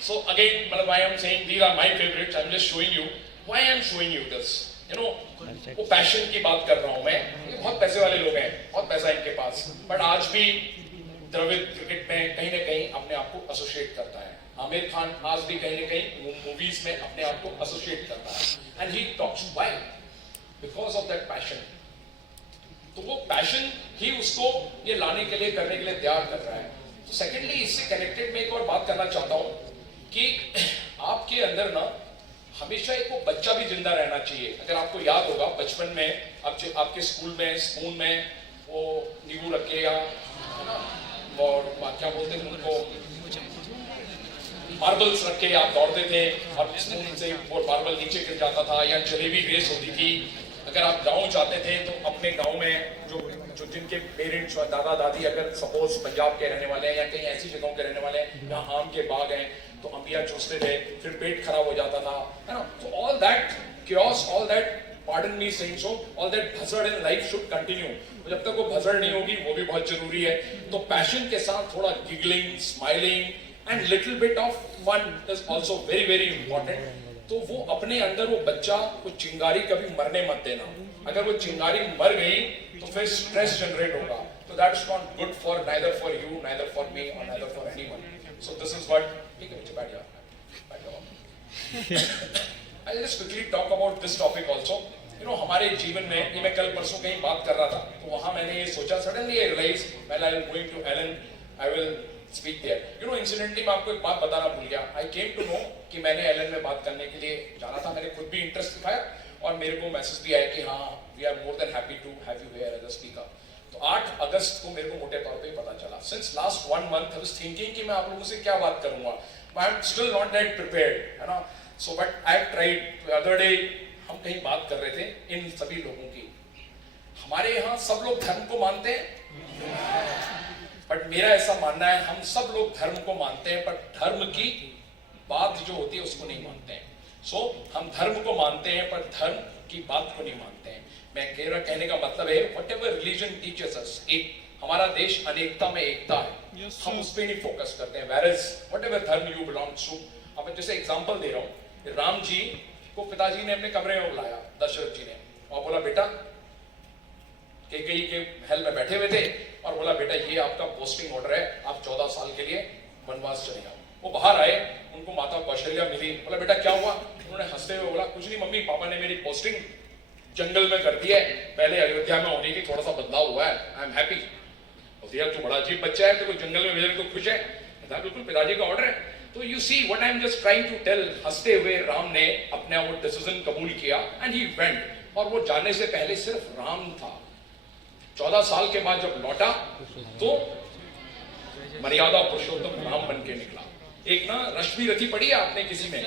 So again, why I'm saying these are my favorites. I'm just showing you why I'm showing you this. You know, वो passion की बात कर रहा हूँ मैं. ये बहुत पैसे वाले लोग हैं, बहुत पैसा इनके पास. बट आज भी द्रविड़ क्रिकेट में कहीं ना कहीं अपने आप को एसोसिएट करता है. आमिर खान आज भी कहीं ना कहीं मूवीज में अपने आप को एसोसिएट करता है. And he talks why because of that passion. तो वो पैशन ही उसको ये लाने के लिए करने के लिए तैयार कर रहा है. तो सेकेंडली इससे कनेक्टेड मैं एक और बात करना चाहता हूँ कि आपके अंदर ना हमेशा एक वो बच्चा भी जिंदा रहना चाहिए. अगर आपको याद होगा बचपन में आपके स्कूल में स्पून में वो नींबू रख के या है ना, और क्या बोलते हैं उनको, मार्बल्स रख के आप दौड़ते थे और स्पून से वो मार्बल नीचे गिर जाता था. या जलेबी रेस होती थी. अगर आप गाँव जाते थे तो अपने गाँव में जो जिनके पेरेंट्स और दादा दादी अगर सपोज पंजाब के रहने वाले हैं या कहीं ऐसी जगहों के रहने वाले हैं जहाँ आम के बाग हैं, तो अंबिया चूसते थे, फिर पेट खराब हो जाता था, है ना. तो all that chaos, all that, pardon me saying so, all that buzzard in life should continue. जब तक वो buzzard नहीं होगी वो भी बहुत जरूरी है. तो पैशन के साथ थोड़ा giggling, smiling and little bit of fun is also very very important. तो वो अपने अंदर वो बच्चा वो चिंगारी कभी मरने मत देना. अगर वो चिंगारी मर गई तो फिर स्ट्रेस जनरेट होगा. तो that is not good for neither for you, neither for me और neither for anyone. So this is what ठीक है. बैठ जाओ. I'll just quickly talk about this topic also. You know, हमारे जीवन में ये मैं कल परसों कहीं बात कर रहा था तो वहां मैंने ये सोचा, suddenly I realized while I am going to Ellen, I will speak there. You know, incidentally मैं आपको एक बात बताना भूल गया. I came to know कि मैंने एलन में बात करने के लिए जाना था. मैंने खुद भी इंटरेस्ट दिखाया और मेरे को मैसेज भी आया कि हाँ, we are more than happy to have you here as a speaker. तो 8 अगस्त को मेरे को मोटे तौर पे पता चला. Since last 1 month I was thinking कि मैं आप लोगों से क्या बात करूंगा. But I'm still not that prepared, है ना. So but I tried. The other day हम कहीं बात कर रहे थे इन सभी लोगों की. हमारे यहाँ सब लोग धर्म को मानते हैं, बट मेरा ऐसा मानना है हम सब लोग धर्म को मानते हैं पर धर्म की बात जो होती है उसको नहीं मानते हैं. So हम धर्म को मानते हैं पर धर्म की बात को नहीं मानते हैं. मैं कहने का मतलब है whatever religion teaches us, एक हमारा देश अनेकता में एकता है. हम उस पर नहीं फोकस करते हैं. Whereas whatever धर्म you belong to, अब जैसे एग्जांपल दे रहा हूँ, राम जी को पिताजी ने अपने कमरे में बुलाया, दशरथ जी ने, और बोला बेटा, कैकेयी के महल में बैठे हुए थे और बोला बेटा ये आपका पोस्टिंग ऑर्डर है, आप 14 साल के लिए वनवास चले जाओ. वो बाहर आए, उनको माता कौशल्या मिली. बोला बेटा क्या हुआ. उन्होंने हंसते हुए बोला कुछ नहीं मम्मी, पापा ने मेरी पोस्टिंग जंगल में कर दी है, पहले अयोध्या में होने की थोड़ा सा बदलाव हुआ है, आई एम हैप्पी. तू बड़ा अजीब बच्चा है, तो जंगल में भेजने को खुश है. बिल्कुल पिताजी का ऑर्डर है. तो you see what I am just trying to tell. हंसते हुए राम ने अपना वो डिसीजन कबूल किया एंड ही वेंट. और वो जाने से पहले सिर्फ राम था. 14 साल के बाद जब लौटा तो मर्यादा पुरुषोत्तम राम बन के निकला. एक ना रश्मि रथी पढ़ी है आपने किसी में,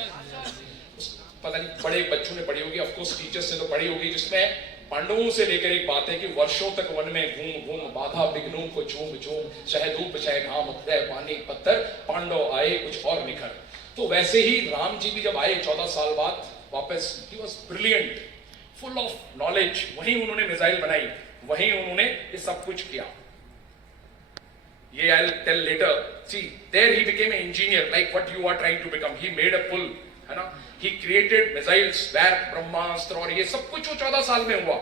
पता नहीं बड़े बच्चों ने पढ़ी होगी, ऑफ कोर्स टीचर्स ने तो पढ़ी होगी, जिसमें पांडवों से लेकर एक बात है कि वर्षों तक वन में घूम घूम बाधा विघ्नों को झूम झूम, चाहे धूप चाहे घाम उतरे पानी पत्थर, पांडव आए कुछ और निखर. तो वैसे ही राम जी भी जब आए 14 साल बाद वापस, he was brilliant, full of knowledge. वहीं उन्होंने मिसाइल बनाई, वहीं उन्होंने ये सब कुछ किया. ये I will tell later. See there he became an engineer like what you are trying to become. He made a pul, है ना. He created missiles, where ब्रह्मास्त्र और ये सब कुछ वो 14 साल में हुआ.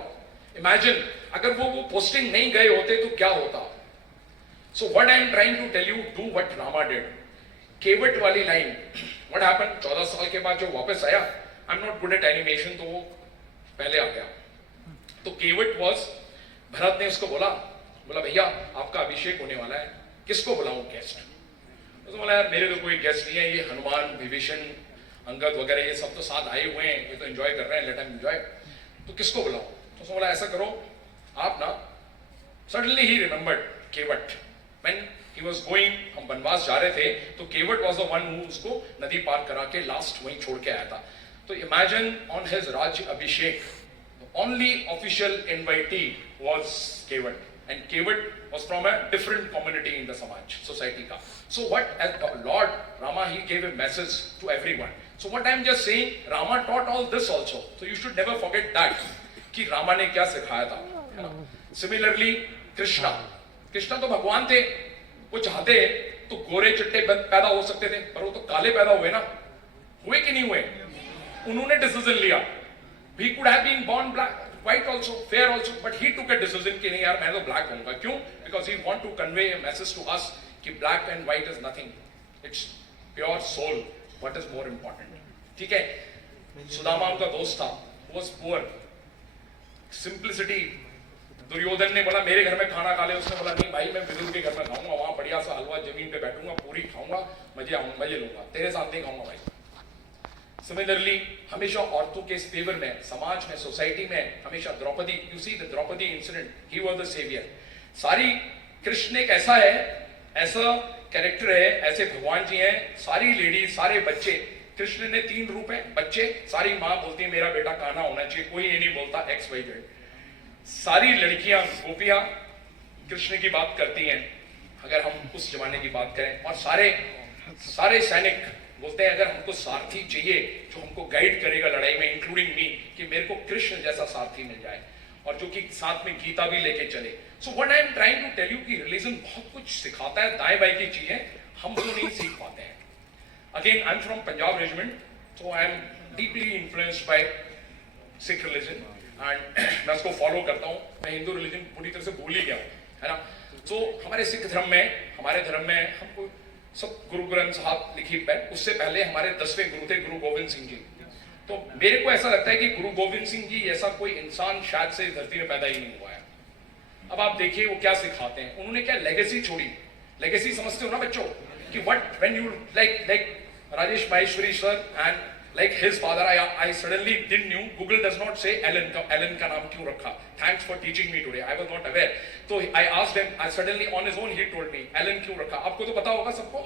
Imagine अगर वो पोस्टिंग नहीं गए होते तो क्या होता. So what I am trying to tell you, do what Rama did. केवट वाली लाइन, what happened? 14 साल के बाद जो वापस आया, I'm not good at animation, तो वो पहले आ गया. तो केवट was, भरत ने उसको बोला भैया आपका अभिषेक होने वाला है, किसको बुलाऊं गेस्ट. तो बोला यार मेरे तो कोई गेस्ट नहीं है, ये हनुमान विभीषण अंगद वगैरह ये सब तो साथ आए हुए हैं, ये तो एंजॉय कर रहे हैं, लेट हिम एंजॉय. तो किसको बुलाऊं. तो उसने बोला ऐसा करो आप ना. Suddenly he remembered Kevat. When he was going, हम वनवास जा रहे थे तो Kevat was the one who उसको नदी पार करा के लास्ट वहीं छोड़ के आया था. तो imagine on his rajya abhishek only official invitee was Kevat. And Kevat was from a different community in the Samaj society ka. So what as Lord Rama, he gave a message to everyone. So what I am just saying, Rama taught all this also. So you should never forget that कि Rama ने क्या सिखाया था, है ना. Similarly Krishna तो भगवान थे. वो चाहते तो गोरे चिट्टे पैदा हो सकते थे, पर वो तो काले पैदा हुए ना, हुए कि नहीं हुए? उन्होंने डिसीजन लिया. He could have been born black, white also, fair also, but he took a decision कि नहीं यार मैं तो black होऊंगा. क्यों? Because he want to convey a message to us कि black and white is nothing. It's pure soul. What is more important? ठीक है? सुदामा उनका दोस्त था, was poor. Simplicity. दुर्योधन ने बोला मेरे घर में खाना खा ले, उसने बोला नहीं भाई मैं विदुर के घर में खाऊंगा, वहां बढ़िया सा हलवा जमीन पे बैठूंगा, पूरी खाऊंगा, मजे लूंगा, तेरे साथ नहीं खाऊंगा भाई. सिमिलरली हमेशा औरतों के इस फेवर में, समाज में, सोसाइटी में हमेशा Draupadi, you see the Draupadi incident, he was the saviour. सारी कृष्ण एक ऐसा है, ऐसा कैरेक्टर है, ऐसे भगवान जी हैं. सारी लेडी, सारे बच्चे, कृष्ण ने 3 रूप हैं. बच्चे, सारी माँ बोलती है मेरा बेटा कान्हा होना चाहिए, कोई ये नहीं बोलता एक्स वाई जेड. सारी लड़कियां, गोपियां कृष्ण की बात करती हैं अगर हम उस जमाने की बात करें. और सारे सैनिक बोलते हैं अगर हमको सारथी चाहिए जो हमको गाइड करेगा लड़ाई में, इंक्लूडिंग मी, कि मेरे को कृष्ण जैसा सारथी मिल जाए और जो कि साथ में गीता भी लेके चले. So what I am trying to tell you कि रिलीजन बहुत कुछ सिखाता है, दाएं बाएं की चीजें हम वो नहीं सीख पाते हैं. Again I am from Punjab regiment, so I am deeply influenced by Sikh religion and मैं उसको फॉलो करता हूँ. मैं हिंदू रिलीजन पूरी तरह से भूल ही गया हूँ, है ना. तो हमारे सिख धर्म में, हमारे धर्म में हमको सब गुरु ग्रंथ साहब लिखित है. उससे पहले हमारे 10वें गुरु थे गुरु गोविंद सिंह जी. तो मेरे को ऐसा लगता है कि गुरु गोविंद सिंह जी ऐसा कोई इंसान शायद से इस धरती में पैदा ही नहीं हुआ है. अब आप देखिए वो क्या सिखाते हैं. उन्होंने क्या लेगेसी छोड़ी. लेगेसी समझते हो ना बच्चों, कि what when you like Rajesh Maheshwari sir and like his father, I suddenly didn't knew. Google does not say Alan का नाम क्यों रखा. Thanks for teaching me today. I was not aware. So I asked him. I suddenly on his own he told me Alan क्यों रखा. आपको तो पता होगा सबको.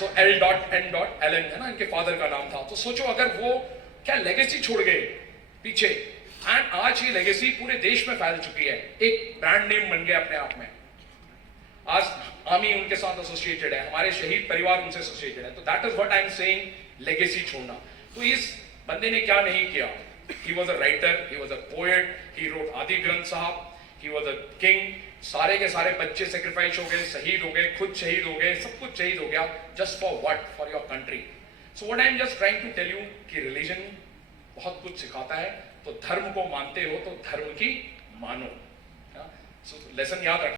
So L.N. Alan है ना, इनके फादर का नाम था. तो सोचो अगर वो क्या लेगेसी छोड़ गए पीछे, एंड आज ये लेगेसी पूरे देश में फैल चुकी है, एक ब्रांड नेम बन गया अपने आप में. आज आर्मी उनके साथ एसोसिएटेड है, हमारे शहीद परिवार उनसे एसोसिएटेड है. तो that is what I am saying, legacy छोड़ना. तो इस बंदे ने क्या नहीं किया. He was a writer, he was a poet, he wrote आदि ग्रंथ साहब, ही वॉज अ किंग. सारे के सारे बच्चे सेक्रीफाइस हो गए, शहीद हो गए, खुद शहीद हो गए, सब कुछ शहीद हो गया. Just for what? For your country. So what I am just trying to tell you कि रिलीजन बहुत कुछ सिखाता है. तो धर्म को मानते हो तो धर्म की मानो. सो लेसन याद रखना.